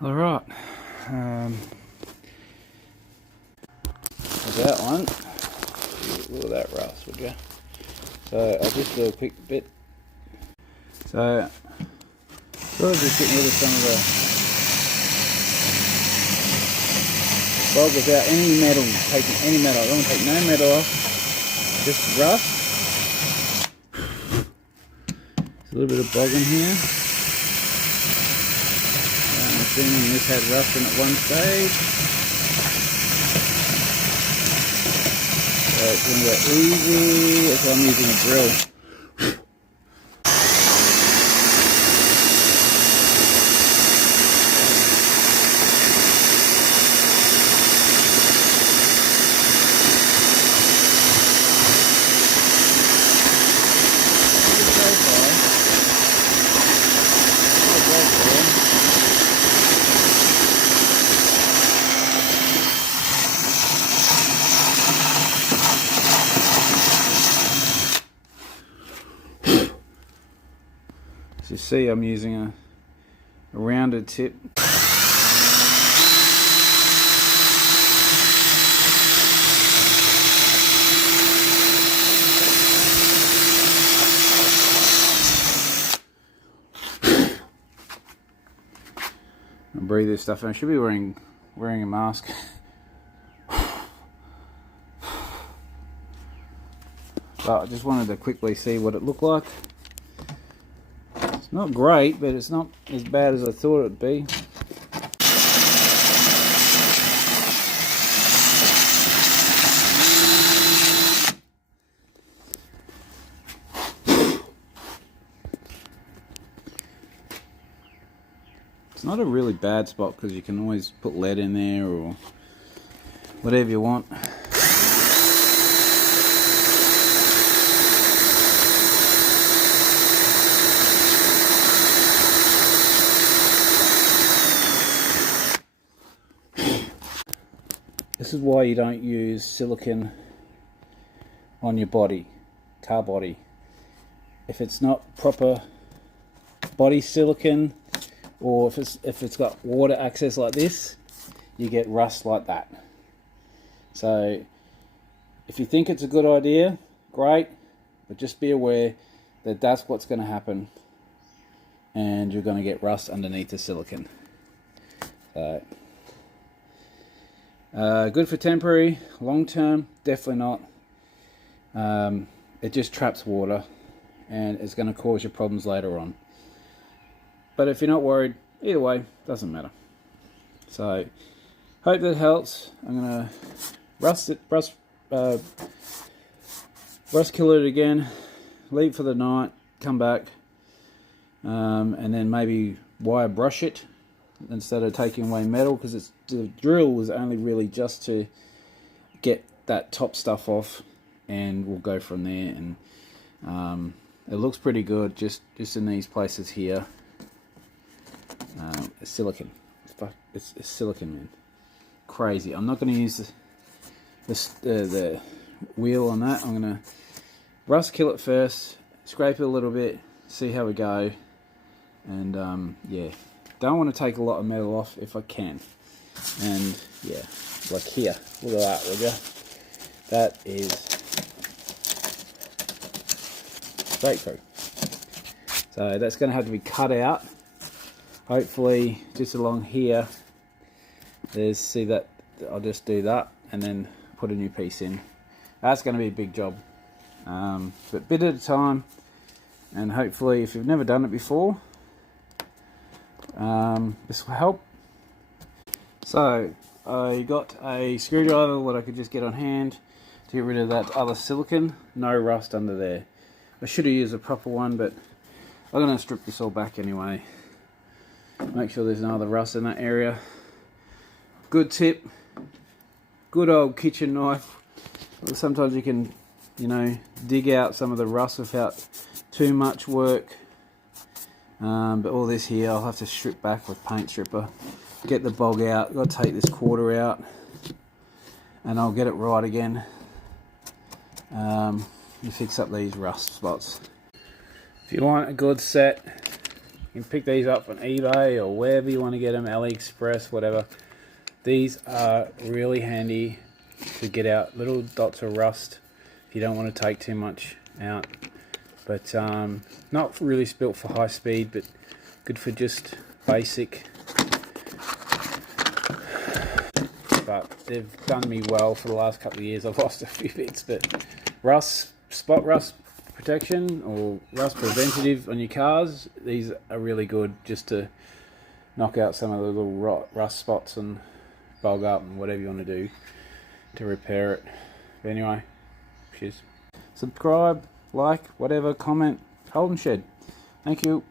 All right, that one. Look at that rust, would you? So I'll just do a quick bit. So sort of just getting rid of some of the bog without any metal, taking any metal. I don't want to take no metal off, just rust. There's a little bit of bog in here. I'm assuming this had rust in at one stage. So it's going to go easy. That's why I'm using a drill. As you see, I'm using a rounded tip. I breathe this stuff, and I should be wearing a mask. But I just wanted to quickly see what it looked like. It's not great, but it's not as bad as I thought it would be. It's not a really bad spot because you can always put lead in there or whatever you want. This is why you don't use silicone on your body, car body. If it's not proper body silicone, or if it's got water access like this, you get rust like that. So if you think it's a good idea, great, but just be aware that that's what's going to happen, and you're going to get rust underneath the silicone. So good for temporary, long term, definitely not. It just traps water and it's going to cause you problems later on. But if you're not worried, either way, doesn't matter. So, hope that helps. I'm going to rust kill it again, leave for the night, come back, and then maybe wire brush it instead of taking away metal, because the drill was only really just to get that top stuff off, and we'll go from there. And it looks pretty good just in these places here. It's silicone. It's silicone, man. Crazy. I'm not going to use the wheel on that. I'm going to rust kill it first, scrape it a little bit, see how we go, and yeah. Don't want to take a lot of metal off if I can. And yeah, like here, look at that, would you? That is straight through. So that's going to have to be cut out. Hopefully, just along here, see that, I'll just do that and then put a new piece in. That's going to be a big job. But bit at a time, and hopefully, if you've never done it before, this will help. So I got a screwdriver, what I could just get on hand to get rid of that other silicone. No rust under there. I should have used a proper one, but I'm going to strip this all back anyway. Make sure there's no other rust in that area. Good tip. Good old kitchen knife. Sometimes you can, dig out some of the rust without too much work. But all this here I'll have to strip back with paint stripper, get the bog out. Got to take this quarter out and I'll get it right again, and fix up these rust spots. If you want a good set, You can pick these up on eBay or wherever you want to get them, AliExpress, whatever. These are really handy to get out little dots of rust if you don't want to take too much out. But not really built for high speed, but good for just basic. But they've done me well for the last couple of years. I've lost a few bits, but rust, spot rust protection or rust preventative on your cars, these are really good just to knock out some of the little rust spots and bulb up and whatever you want to do to repair it. But anyway, cheers. Subscribe, like, whatever, comment, Holden Shed. Thank you.